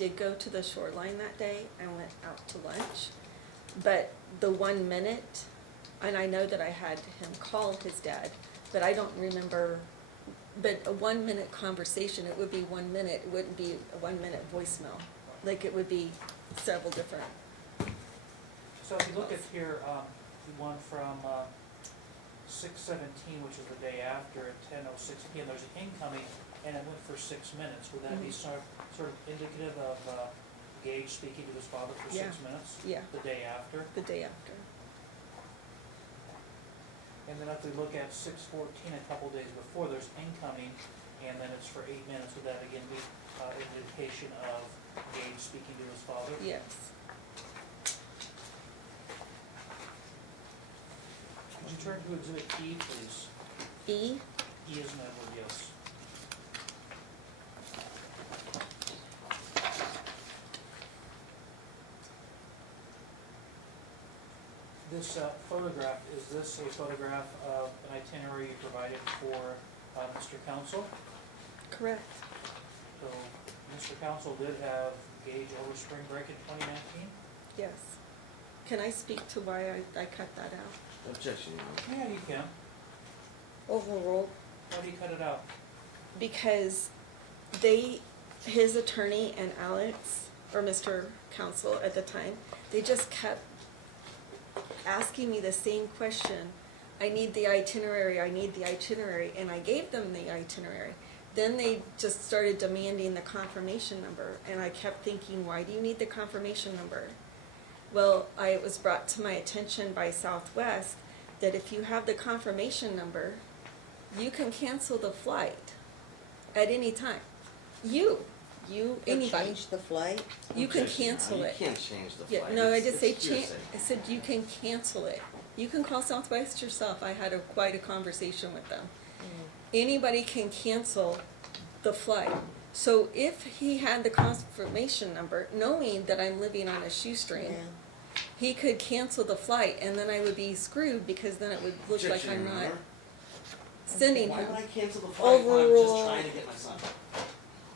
did go to the shoreline that day. I went out to lunch. But the 1 minute, and I know that I had him call his dad, but I don't remember, but a 1 minute conversation, it would be 1 minute, it wouldn't be a 1 minute voicemail. Like it would be several different. So if you look at here, the one from 6:17, which is the day after at 10:06 p.m., there's an incoming, and it went for 6 minutes. Would that be sort of indicative of Gage speaking to his father for 6 minutes? Yeah. The day after? The day after. And then if we look at 6:14, a couple days before, there's incoming, and then it's for 8 minutes. Would that again be an indication of Gage speaking to his father? Yes. Would you turn to Exhibit E, please? E? E is in Edward, yes. This photograph, is this a photograph of an itinerary you provided for Mr. Council? Correct. So Mr. Council did have Gage over spring break in 2019? Yes. Can I speak to why I cut that out? Objection, Your Honor. Yeah, you can. Overruled. Why do you cut it out? Because his attorney and Alex, or Mr. Counsel at the time, they just kept asking me the same question. I need the itinerary, I need the itinerary, and I gave them the itinerary. Then they just started demanding the confirmation number, and I kept thinking, why do you need the confirmation number? Well, it was brought to my attention by Southwest that if you have the confirmation number, you can cancel the flight at any time. Anybody. Change the flight? You can Objection, Your cancel Honor. it. You can't change the Yeah, flight. no, I It's- just say it's hearsay. I said you can cancel it. You can call Southwest yourself. I had quite a conversation with them. Anybody can cancel the flight. So if he had the confirmation number, knowing that I'm living on a shoestring, Yeah. he could cancel the flight, and then I would be screwed because then it would look like Objection, I'm Your not Honor. sending Why him. would I cancel the flight when I'm just Overruled. trying to get my son?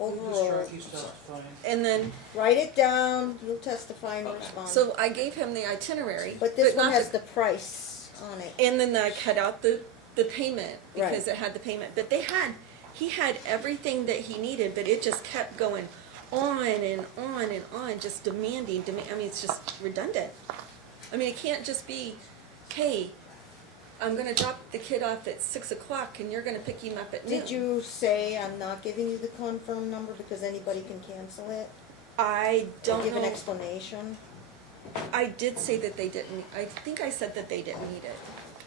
Overall, Mr. He's testifying. And then, write it down, you'll testify and Okay. respond. so I gave him the itinerary. But this one not has the price on it. And then I cut out the payment because Right. it had the payment. But he had everything that he needed, but it just kept going on and on and on, just demanding. I mean, it's just redundant. I mean, it can't just be, hey, I'm going to drop the kid off at 6 o'clock and you're going to pick him up at noon. Did you say I'm not giving you the confirm number because anybody can cancel it? I Or don't give an know. explanation? I did say that they didn't, I think I said that they didn't need it.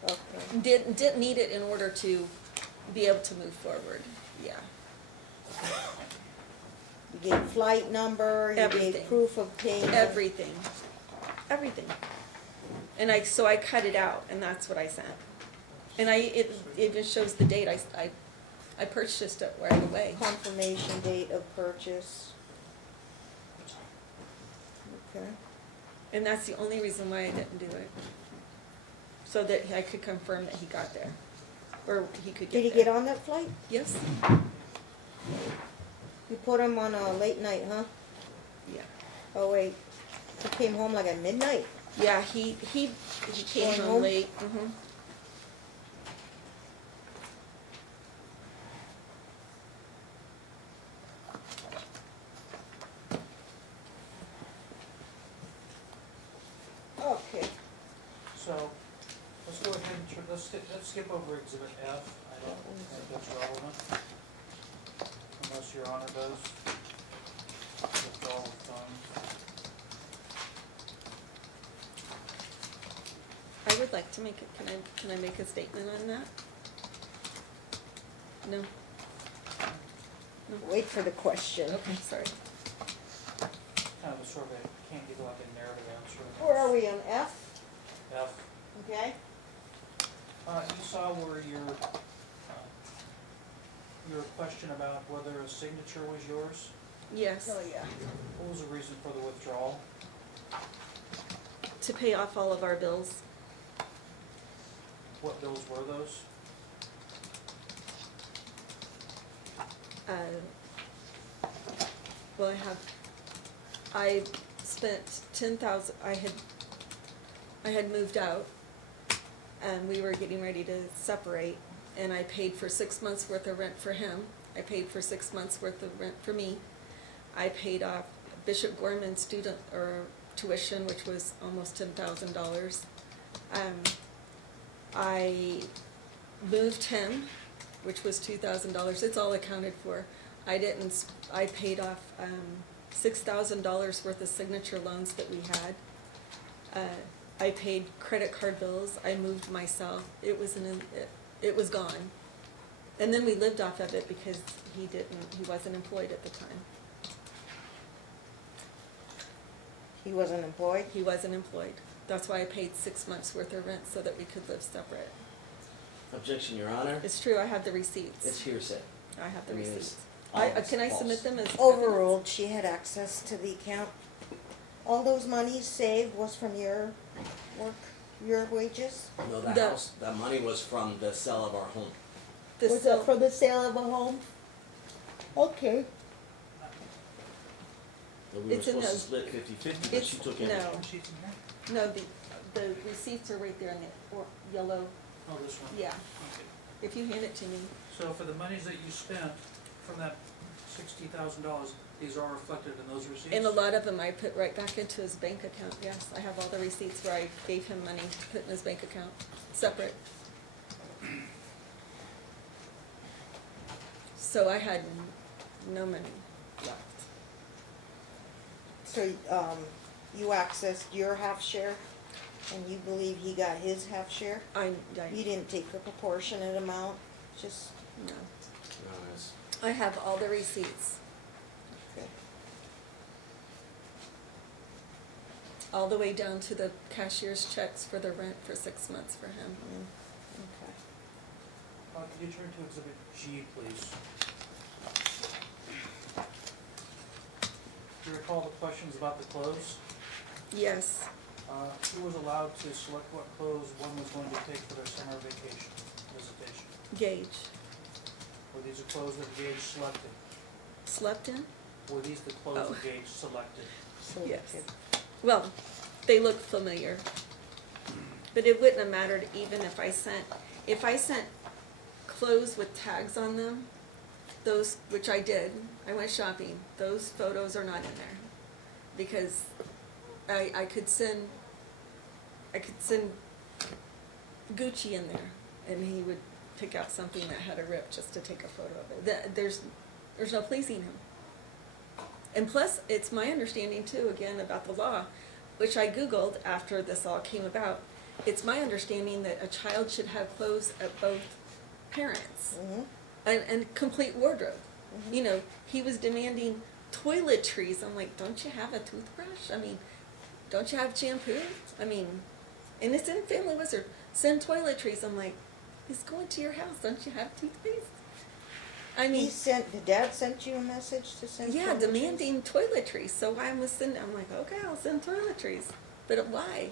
Okay. Didn't need it in order to be able to move forward. Yeah. You gave flight number, you Everything. gave proof of payment. Everything. And so I cut it out, and that's what I sent. And it even shows the date. I purchased it right away. Confirmation date of purchase. Okay. And that's the only reason why I didn't do it. So that I could confirm that he got there. Or he could get Did he there. get on that flight? Yes? You put him on a late night, huh? Yeah. Oh wait, he came home like at midnight. Yeah, he came Going home home? late. Okay. So, let's go ahead and, let's skip over Exhibit F. I don't think that's relevant. Unless Your Honor does. Withdrawal of funds. I would like to make it, can I make a statement on that? No? Wait for the question. Okay, sorry. Kind of a sort of a, can't give like a narrative answer. Where are we on F? F. Okay. You saw where your question about whether a signature was yours. Yes, Oh yeah. What was the reason for the withdrawal? to pay off all of our bills. What bills were those? Well, I have I spent 10,000, I had moved out, and we were getting ready to separate, and I paid for 6 months worth of rent for him. I paid for 6 months worth of rent for me. I paid off Bishop Gorman's student or tuition, which was almost $10,000. I moved him, which was $2,000. It's all accounted for. I paid off $6,000 worth of signature loans that we had. I paid credit card bills. I moved myself. It was gone. And then we lived off of it because he wasn't employed at the time. He wasn't employed? He wasn't employed. That's why I paid 6 months worth of rent so that we could live separate. Objection, Your Honor. It's true, I have the receipts. It's hearsay. I have the I mean, receipts. it's Can I false. submit them as evidence? Overruled, she had access to the account. All those monies saved was from your work, your wages? No, that The- house, that money was from the sale of our home. The Was sale- that from the sale of a home? Okay. That we were It's in supposed to those- split 50-50, but it's- she took everything. no. Sheets in here? No, the receipts are right there in the yellow, Oh, this one? yeah. Okay. If you hand it to me. So for the monies that you spent from that $60,000, these are reflected in those receipts? And a lot of them I put right back into his bank account, yes. I have all the receipts where I gave him money to put in his bank account, separate. So I had no money left. So, you accessed your half share, and you believe he got his half share? You didn't take a proportionate amount, just, No. No, it's- I have all the receipts, okay. all the way down to the cashier's checks for the rent for 6 months for him. Okay. Could you turn to Exhibit G, please? Do you recall the questions about the clothes? Yes, Who was allowed to select what clothes one was going to take for their summer vacation, visitation? Gage. Were these the clothes that Gage selected? Slept in? Were these the clothes Oh. that Gage selected? So, Yes. okay. Well, they look familiar. But it wouldn't have mattered even if I sent clothes with tags on them, those, which I did, I went shopping, those photos are not in there. Because I could send Gucci in there, and he would pick out something that had a rip just to take a photo of it. There's no pleasing him. And plus, it's my understanding too, again, about the law, which I Googled after this all came about. It's my understanding that a child should have clothes at both parents Mhm. and complete wardrobe. You know, he was demanding toiletries. I'm like, don't you have a toothbrush? I mean, don't you have shampoo? I mean, and it's in Family Wizard. Send toiletries. I'm like, he's going to your house. Don't you have toothpaste? I mean, The dad sent you a message to send? yeah, toiletries? demanding toiletries. So I'm like, okay, I'll send toiletries. But why?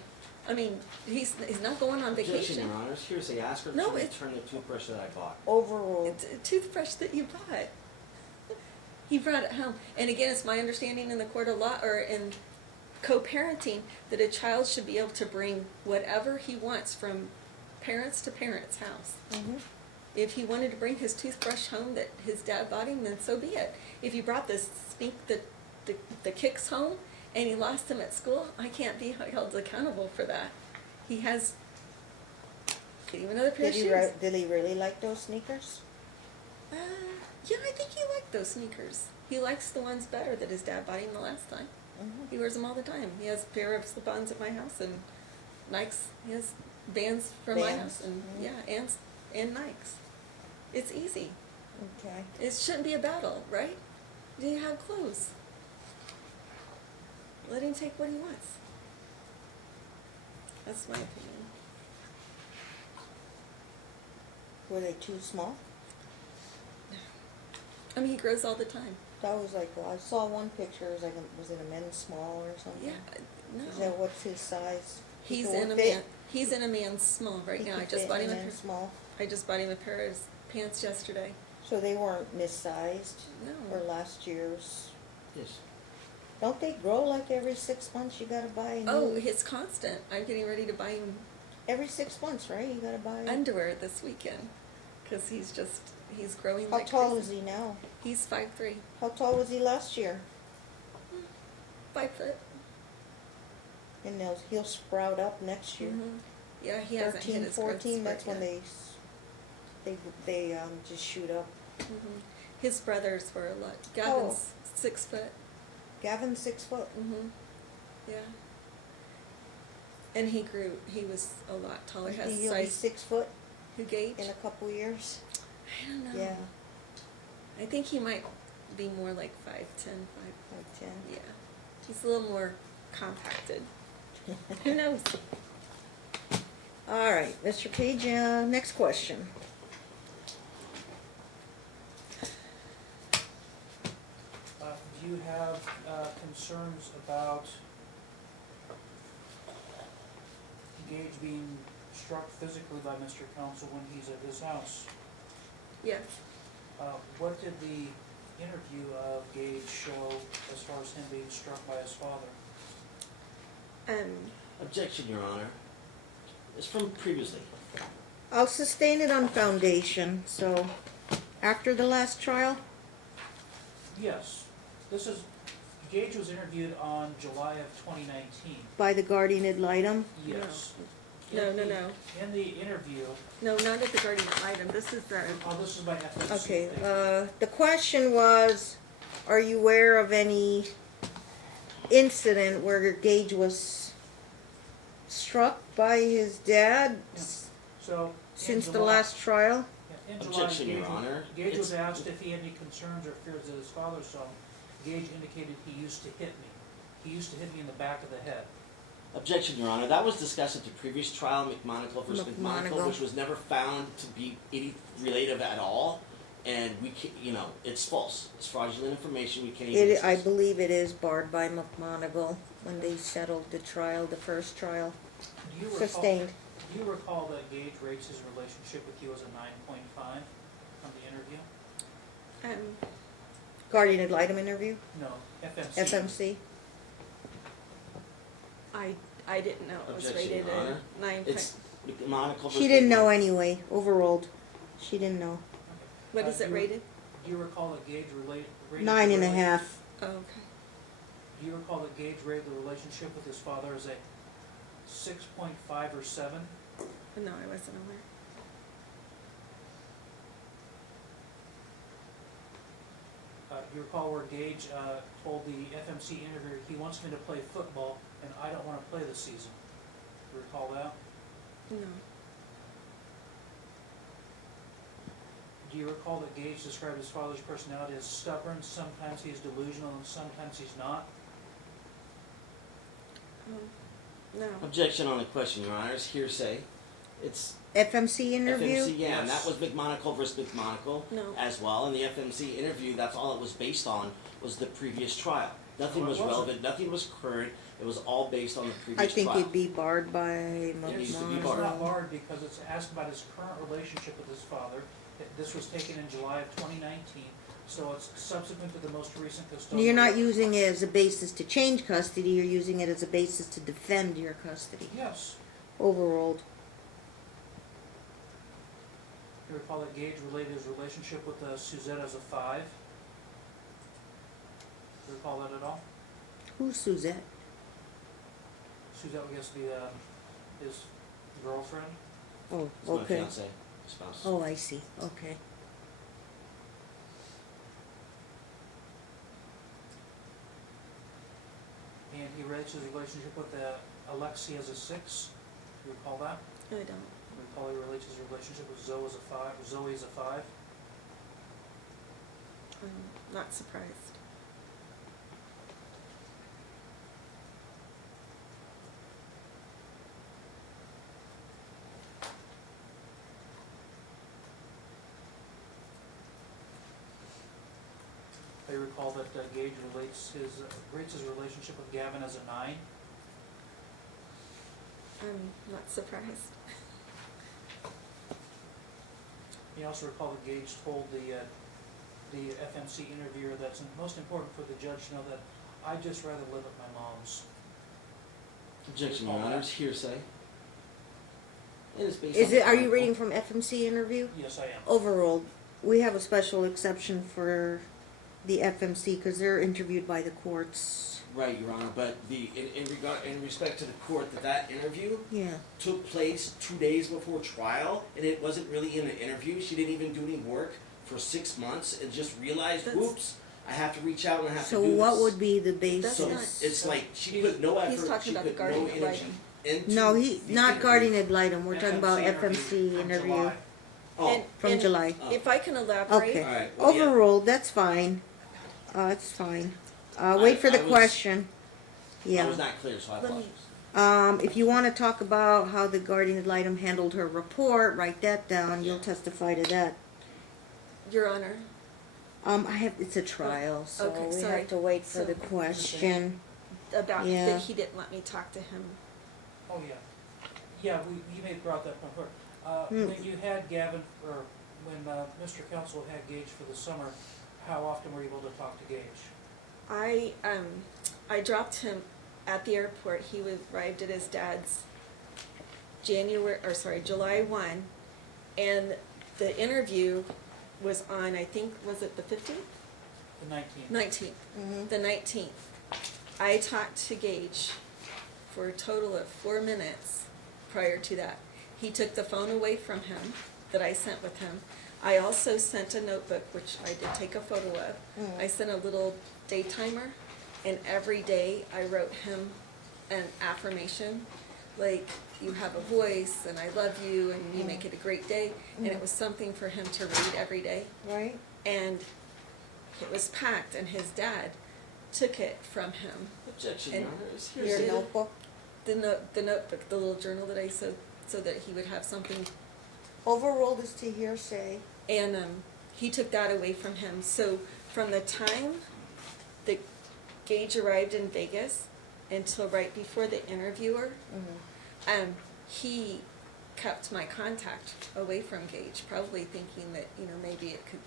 I mean, he's not going on Objection, vacation. Your Honor. It's hearsay. Ask her No, to it- return the toothbrush that I bought. Overruled. It's a toothbrush that you bought. He brought it home. And again, it's my understanding in the court of law, or in co-parenting, that a child should be able to bring whatever he wants from parents to parents' house. Mhm. If he wanted to bring his toothbrush home that his dad bought him, then so be it. If he brought the kicks home and he lost them at school, I can't be held accountable for that. He has, get him another pair of shoes. Did he really like those sneakers? Yeah, I think he liked those sneakers. He likes the ones better that his dad bought him the last time. Mhm. He wears them all the time. He has a pair of slip-ons at my house and Nikes. He has Vans from my Vans, house and mhm. yeah, and Nikes. It's easy. Okay. It shouldn't be a battle, right? Do you have clothes? Let him take what he wants. That's my opinion. Were they too small? I mean, he grows all the time. That was like, well, I saw one picture, it was like, was it a men's small or something? Yeah, Is that no. what's his size? He He's could in a fit- man. He's in a man's small right he now. I could just fit bought in him a men's small? I just bought him a pair of pants yesterday. So they weren't missized No. for last year's? Yes. Don't they grow like every 6 months? You gotta buy a new. Oh, it's constant. I'm getting ready to buy him Every 6 months, right? You gotta buy. underwear this weekend, cause he's growing How like tall crazy. is he now? He's 5'3", How tall was he last year? 5 foot. And he'll sprout up next year. Mhm. Yeah, he hasn't hit 13, his growth 14, spurt that's when yet. they just shoot up. Mhm. His brothers were a lot. Gavin's 6 foot. Gavin's 6 foot. Mhm. Yeah. And he was a lot taller. Has He'll be size. 6 foot Who Gage? in a couple years. I don't know. Yeah, I think he might be more like 5'10", like 10. Yeah. He's a little more compacted. Who knows? All right, Mr. Page, next question. Do you have concerns about Gage being struck physically by Mr. Council when he's at his house? Yes. What did the interview of Gage show as far as him being struck by his father? Objection, Your Honor. It's from previously. I'll sustain it on foundation, so after the last trial? Yes. Gage was interviewed on July of 2019. By the guardian ad litem? Yes. No, In no, the- no. In the interview, No, not at the guardian item. This is the. this is by FMC. Okay, Thank you. the question was, are you aware of any incident where Gage was struck by his dad So. in since the July- last trial? yeah, in July, Objection, Your Gage- Honor. Gage was It's- asked if he had any concerns or fears that his father saw. Gage indicated he used to hit me. He used to hit me in the back of the head. Objection, Your Honor. That was discussed at the previous trial, McMonagle versus McMonagle, McMonagle. which was never found to be any relative at all. And it's false. It's fraudulent information. We can't even. I believe it is barred by McMonagle when they settled the trial, the first trial. Do you recall? Sustained. Do you recall that Gage rates his relationship with you as a 9.5 from the interview? Guardian ad litem interview? No, FMC. FMC? I didn't know it was Objection, rated Your Honor. a 9. It's McMonagle versus She didn't know McMonagle. anyway, overruled. She didn't know. What is it rated? Do you recall that Gage rated 9.5. Oh, okay. Do you recall that Gage rated the relationship with his father as a 6.5 or 7? No, I wasn't aware. Do you recall where Gage told the FMC interviewer he wants me to play football and I don't want to play this season? Do you recall that? No. Do you recall that Gage described his father's personality as stubborn? Sometimes he's delusional and sometimes he's not. No. Objection on the question, Your Honor. It's hearsay. It's FMC interview? FMC, yeah, and Yes. that was McMonagle versus McMonagle No. as well. And the FMC interview, that's all it was based on, was the previous trial. Nothing No, it was wasn't. relevant, nothing was current. It was all based on the previous I think trial. it'd be barred by It needs to be It's barred. not McMonagle. barred because it's asked about his current relationship with his father. This was taken in July of 2019, so it's subsequent to the most recent custodial. You're not using it as a basis to change custody, you're using it as a basis to defend your custody. Yes. Overruled. You recall that Gage related his relationship with Suzette as a 5? Do you recall that at all? Who's Suzette? Suzette, I guess, his girlfriend. Oh, It's my okay. fiance, spouse. Oh, I see, okay. And he rates his relationship with Alexi as a 6. Do you recall that? I don't. Do you recall he relates his relationship with Zoe as a 5? Zoe as a 5? I'm not surprised. I recall that Gage rates his relationship with Gavin as a 9. I'm not surprised. You also recall that Gage told the FMC interviewer that's most important for the judge to know that I'd just rather live at my mom's. Objection, Your Honor, it's hearsay. It is based Is on it, the are you article. reading from FMC interview? Yes, I am. Overruled. We have a special exception for the FMC because they're interviewed by the courts. Right, Your Honor, but in respect to the court, that interview Yeah. took place 2 days before trial, and it wasn't really in an interview. She didn't even do any work for 6 months, and just realized, That's- whoops, I have to reach out and I have So to do this. what would be the That's basis? So not- it's like she put no effort. He's talking she about the put no guardian ad energy litem. into No, the not interview. guarding ad litem. We're talking about FMC from interview July. Oh, And- from and July. If I can elaborate. Okay. Alright, well, yeah. Overruled. That's fine. It's fine. Wait for the I was- question. I Yeah. was not clear, so I Let me- apologize. If you want to talk about how the guardian ad litem handled her report, write that down. You'll testify to that. Your Honor, It's a trial, so okay, we sorry. have to wait for So- the question. about Yeah. that he didn't let me talk to him. Oh, yeah. Yeah, you may have brought that before. When you had Gavin, or when Mr. Council had Gage for the summer, how often were you able to talk to Gage? I dropped him at the airport. He arrived at his dad's July 1, and the interview was on, I think, was it the 15th? The 19th. 19th. Mhm. The 19th. I talked to Gage for a total of 4 minutes prior to that. He took the phone away from him that I sent with him. I also sent a notebook, which I did take a photo of. Mhm. I sent a little day timer, and every day I wrote him an affirmation, like, you have a voice, and I love you, and you make it a great day. And it was something for him to read every day. Right? And it was packed, and his dad took it from him. Objection, and Your Honor, it's Your hearsay. notebook. The notebook, the little journal that I sewed, so that he would have something. Overruled is to hearsay. And he took that away from him. So from the time that Gage arrived in Vegas until right before the interviewer, Mhm. he kept my contact away from Gage, probably thinking that, maybe it could.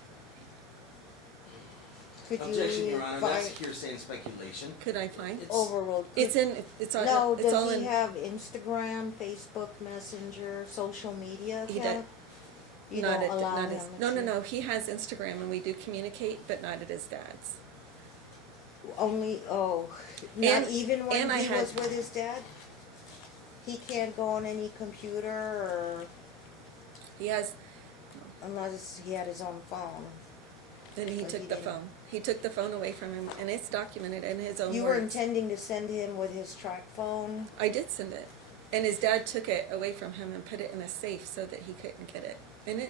Could Objection, you Your Honor, that's find hearsay and speculation. Could I find? It's- overruled? It's in. It's on. No, it's all does in. he have Instagram, Facebook Messenger, social media He account? You not don't at, allow not him his, to- no. He has Instagram, and we do communicate, but not at his dad's. Only, not And- even when and I he had- was with his dad? He can't go on any computer or He has. unless he had his own phone. Then he Or took he the didn't. phone. He took the phone away from him, and it's documented in his own You were words. intending to send him with his track phone? I did send it, and his dad took it away from him and put it in a safe so that he couldn't get it. And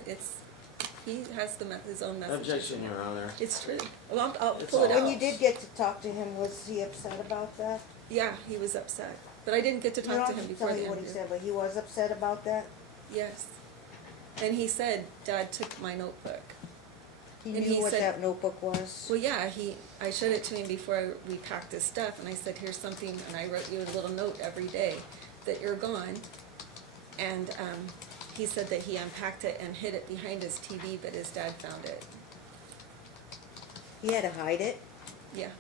he has his own messages. Objection, in it. Your Honor. It's true. Well, I'll It's pull it all- out. When you did get to talk to him, was he upset about that? Yeah, he was upset, but I didn't get to You don't talk to have him to before tell the me what he interview. said, but he was upset about that? Yes, and he said, "Dad took my notebook." He And knew he what said- that notebook was? Well, yeah, I showed it to him before we packed his stuff, and I said, "Here's something," and I wrote you a little note every day that you're gone. And he said that he unpacked it and hid it behind his TV, but his dad found it. He had to hide it? Yeah,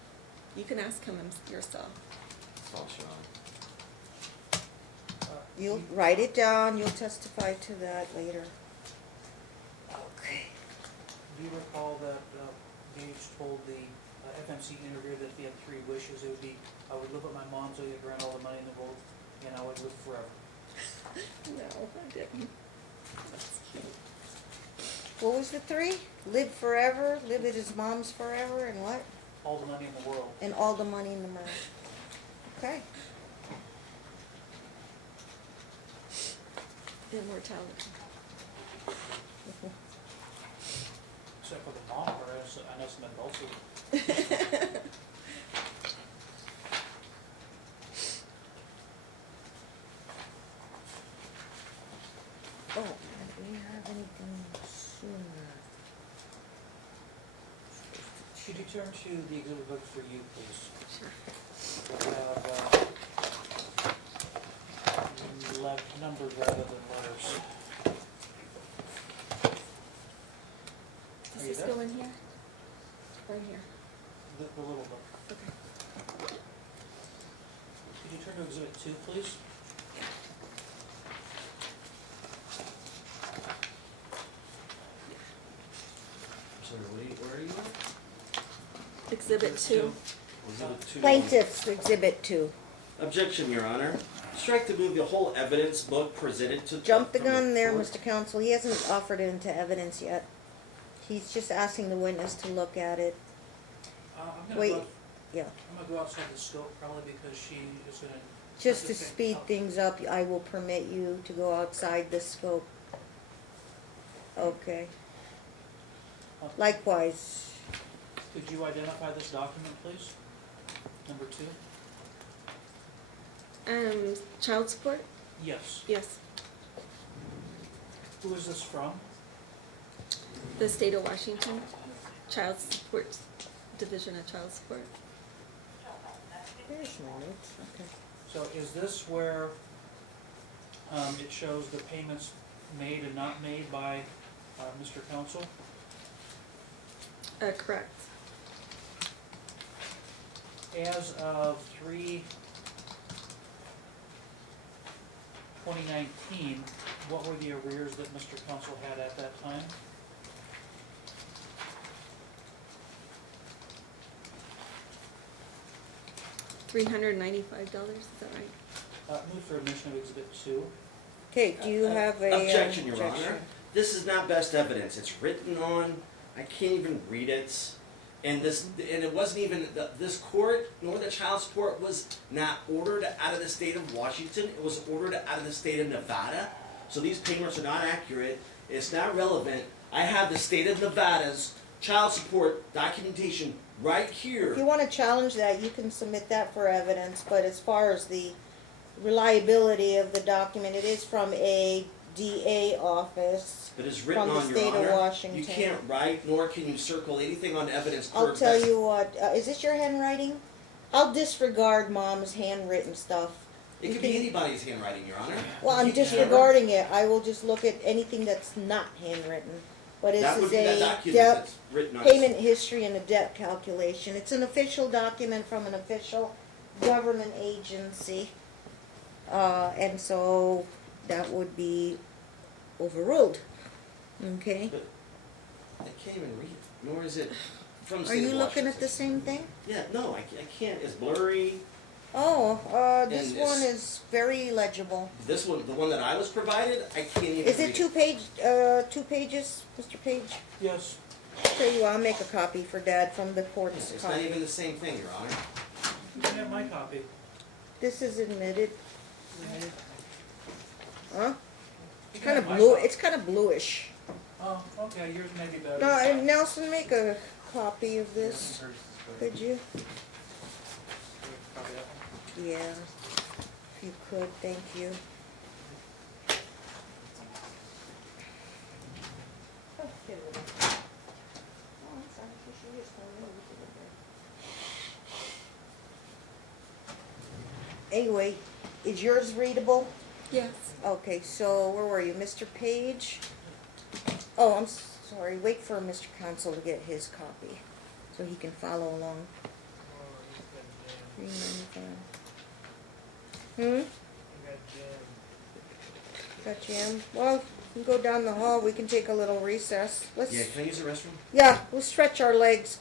you can ask him yourself. False, Your Honor. You'll write it down, you'll testify to that later. Okay. Do you recall that Gage told the FMC interviewer that if he had 3 wishes, it would be, I would live at my mom's, I would grant all the money in the world, and I would live forever? No, I didn't. That's cute. What was the 3? Live forever, live at his mom's forever, and what? All the money in the world. And all the money in the world. Okay. Immortality. Except for the mom, or I know some adults who Oh, do we have anything sooner? Could you turn to the exhibit book for you, please? Sure. We'll have numbers rather than letters. Does Are you this there? go in here? Or in here? The little book. Okay. turn to exhibit 2, please? Sorry, where are you at? Exhibit 2. Exhibit 2. Plaintiff's Exhibit 2. Objection, Your Honor. Strike to move the whole evidence book presented to. Jump the from gun there, court. Mr. Counsel. He hasn't offered it into evidence yet. He's just asking the witness to look at it. I'm gonna Wait, go, yeah. I'm gonna go outside the scope probably because she is gonna. Just to participate. speed things up, I will permit you to go outside the scope. Okay. Likewise. Could you identify this document, please? Number 2? Child support? Yes. Yes. Who is this from? The state of Washington, Child Support, Division of Child Support. There's my notes. Okay. So is this where it shows the payments made and not made by Mr. Counsel? Correct. As of 3/2019, what were the arrears that Mr. Counsel had at that time? $395, is that right? Move for admission of Exhibit 2. Okay, do you have a Objection, Your objection? Honor. This is not best evidence. It's written on. I can't even read it. And it wasn't even this court nor the child support was not ordered out of the state of Washington. It was ordered out of the state of Nevada. So these payments are not accurate. It's not relevant. I have the state of Nevada's child support documentation right here. If you want to challenge that, you can submit that for evidence, but as far as the reliability of the document, it is from a DA office. But it's written from the on, Your state of Honor. Washington. You can't write, nor can you circle anything on evidence. I'll per tell best- you what, is this your handwriting? I'll disregard Mom's handwritten stuff. It could be anybody's handwriting, Your Honor. Well, I'm You never- disregarding it. I will just look at anything that's not handwritten. But this That would is be that a document debt that's written on. payment history and a debt calculation. It's an official document from an official government agency. And so that would be overruled. Okay? I can't even read it, nor is it from the Are state you of looking at Washington. the same thing? Yeah, no, I can't. It's blurry. Oh, this And one it's- is very legible. This one, the one that I was provided, I can't even Is read it 2 pages, Mr. Page? Yes. Tell you what, I'll make a copy for Dad from the court's It's not copy. even the same thing, Your Honor. You can have my copy. This is admitted, huh? You It's can kind have of my blue. copy. It's kind of bluish. Oh, okay, yours may be better. No, Nelson, make a copy of this, could you? Copy that one. Yeah, if you could, thank you. Anyway, is yours readable? Yes. Okay, so where were you, Mr. Page? Oh, I'm sorry, wait for Mr. Counsel to get his copy, so he can follow along. 395. Got jam? Well, we can go down the hall, we can take a little recess. Let's, Yeah, can I use the restroom? yeah, we'll stretch our legs.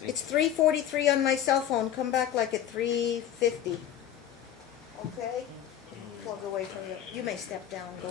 Thank It's 3:43 on my cell phone, come back like at 3:50. Okay? Plug away from you. You may step down, go